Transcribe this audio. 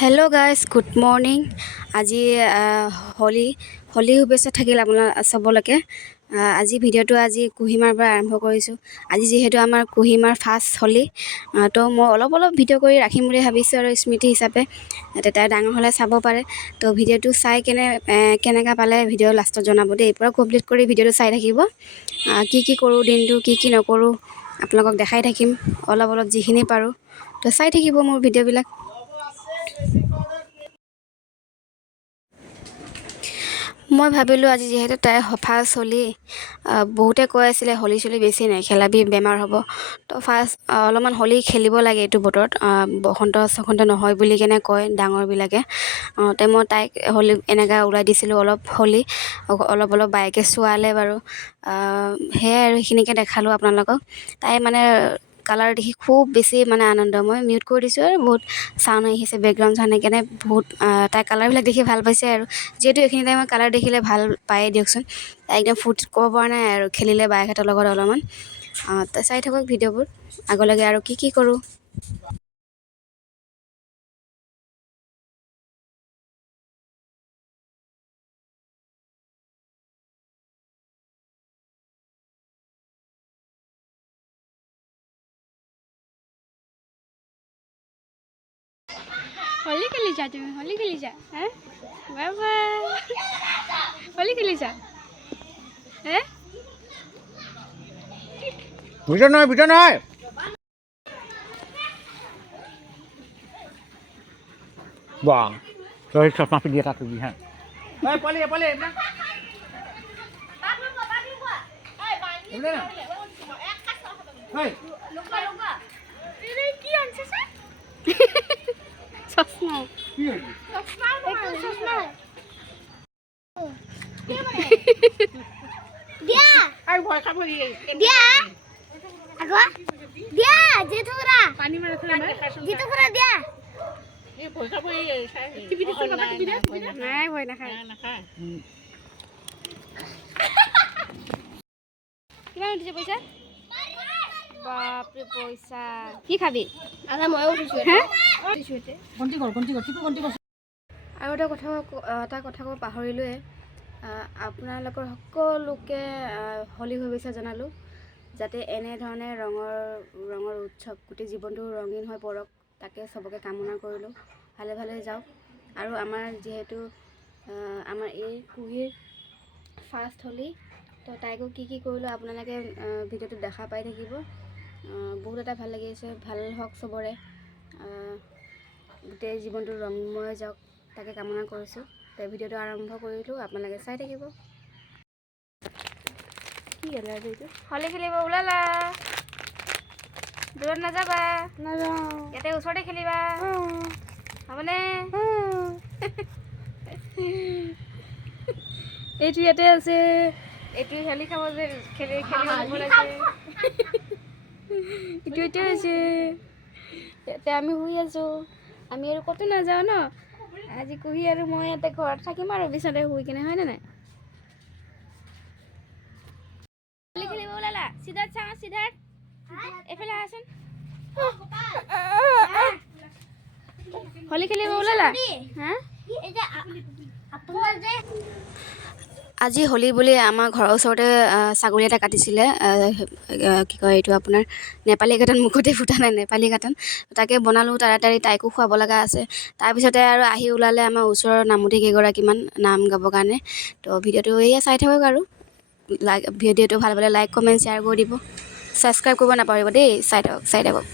Hello' guys good morning. আজি হোলী শুভেচ্ছা থাকিল আপোনাৰ চবলৈকে। আজি ভিডিঅ'টো কুহিমাৰ পৰা আৰম্ভ কৰিছোঁ। আজি যিহেতু আমাৰ কুহিমাৰ ফাৰ্ষ্ট হোলী, তো মই অলপ ভিডিঅ' কৰি ৰাখিম বুলি ভাবিছোঁ আৰু স্মৃতি হিচাপে তেতিয়া ডাঙৰ হ'লে চাব পাৰে। তো ভিডিঅ'টো চাই কেনেকুৱা পালে ভিডিঅ' লাষ্টত জনাব দেই। পূৰা কমপ্লিট কৰি ভিডিঅ'টো চাই থাকিব। কি কৰোঁ দিনটো, কি নকৰোঁ আপোনালোকক দেখাই থাকিম অলপ যিখিনি পাৰোঁ। তো চাই থাকিব মোৰ ভিডিঅ'বিলাক। মই ভাবিলোঁ আজি যিহেতু তাই ফাৰ্ষ্ট হোলী, বহুতে কৈ আছিলে হোলী চলি বেছি নেখেলাবি বেমাৰ হ'ব। তো ফাৰ্ষ্ট অলপমান হোলী খেলিব লাগে এইটো বতৰত, বসন্ত নহয় বুলি কেনে কয় ডাঙৰবিলাকে। তো মই তাইক হোলী এনেকৈ ওলাই দিছিলোঁ হোলী অলপ বাইকে চোৱালে বাৰু। সেয়াই আৰু সেইখিনিকে দেখালোঁ আপোনালোকক। তাই কালাৰ দেখি খুব বেছি আনন্দ। মই মিউট কৰি দিছোঁ আৰু বহুত চাউণ্ড আহিছে বেকগ্ৰাউণ্ড চাউণ্ড সেইকাৰণে বহুত তাই কালাৰবিলাক দেখি ভাল পাইছে আৰু যিহেতু এইখিনি টাইমত কালাৰ দেখিলে ভাল পায়ে দিয়কচোন। তাই একদম ফুৰ্তি ক'ব পৰা নাই আৰু খেলিলে বাইকহঁতৰ লগত অলপমান। চাই থাকক ভিডিঅ'বোৰ আগলৈকে আৰু কি কৰোঁ। होली खेली जा तुम्हें होली खेली जा हैं बाबा होली खेली जा हैं ভিতর নয় বাহ তোর সব মাপি দিয়ে রাখবি। হ্যাঁ পলে ससना দিয়া আর ভয় খাবো দিয়া আগো দিয়া জেঠুরা পানি মারা খেলা না জেঠুরা দিয়া এই ভয় খাবো এই টিভি দেখো বাবা টিভি দেখ নাই ভয় না খায় কিমান উঠিছে পইচা বাপরে পয়সা কি খাবি আদা ময়ো উঠিছো হ্যাঁ গন্তি কর আৰু এটা কথা ক'ব পাহৰিলোৱে। আপোনালোকৰ সকলোকে হোলী শুভেচ্ছা জনালোঁ। যাতে এনেধৰণে ৰঙৰ উৎসৱ গোটেই জীৱনটো ৰঙীন হৈ পৰক, তাকে চবকে কামনা কৰিলোঁ। ভালে যাওক। আৰু আমাৰ যিহেতু আমাৰ এই কুহিৰ ফাৰ্ষ্ট হোলী, তো তাইকো কি কৰিলোঁ আপোনালোকে ভিডিঅ'টোত দেখা পাই থাকিব। বহুত এটা ভাল লাগিছে। ভাল হওক চবৰে, গোটেই জীৱনটো ৰঙময় যাওক তাকে কামনা কৰিছোঁ। তাই ভিডিঅ'টো আৰম্ভ কৰিলোঁ, আপোনালোকে চাই থাকিব। কি হ'ল আৰু এইটো হোলী খেলিব ওলালা, দূৰত নাযাবা, ইয়াতে ওচৰতে খেলিবা হ'বনে? এইটো ইয়াতে আছে, এইটো খেলি খাব যে খেলিব লাগে। এইটো এতিয়া হৈছে ইয়াতে আমি শুই আছোঁ। আমি আৰু ক'তো নাযাওঁ ন। আজি কুহি আৰু মই ইয়াতে ঘৰত থাকিম আৰু বিচনাতে শুই কিনে, হয়নে নাই? হোলী খেলিব ওলালা, সিদ্ধাৰ্থ চাওঁ, সিদ্ধাৰ্থ এইফালে আহচোন। হোলী খেলিব ওলালা হা? আজি হোলী বুলি আমাৰ ঘৰৰ ওচৰতে ছাগলী এটা কাটিছিলে। কি কয় এইটো আপোনাৰ নেপালী কাটন, মুখতে ফুটা নাই নেপালী কাটন। তাকে বনালোঁ তাড়াতাড়ি, তাইকো খুৱাব লগা আছে। তাৰপিছতে আৰু আহি ওলালে আমাৰ ওচৰৰ নামতি কেইগৰাকীমান নাম গাবৰ কাৰণে। তো ভিডিঅ'টো এয়া চাই থাকক আৰু ভিডিঅ'টো ভাল পালে লাইক কমেণ্ট শ্বেয়াৰ কৰি দিব। ছাবস্ক্ৰাইব কৰিব নাপাহৰিব দেই। চাই থাকক।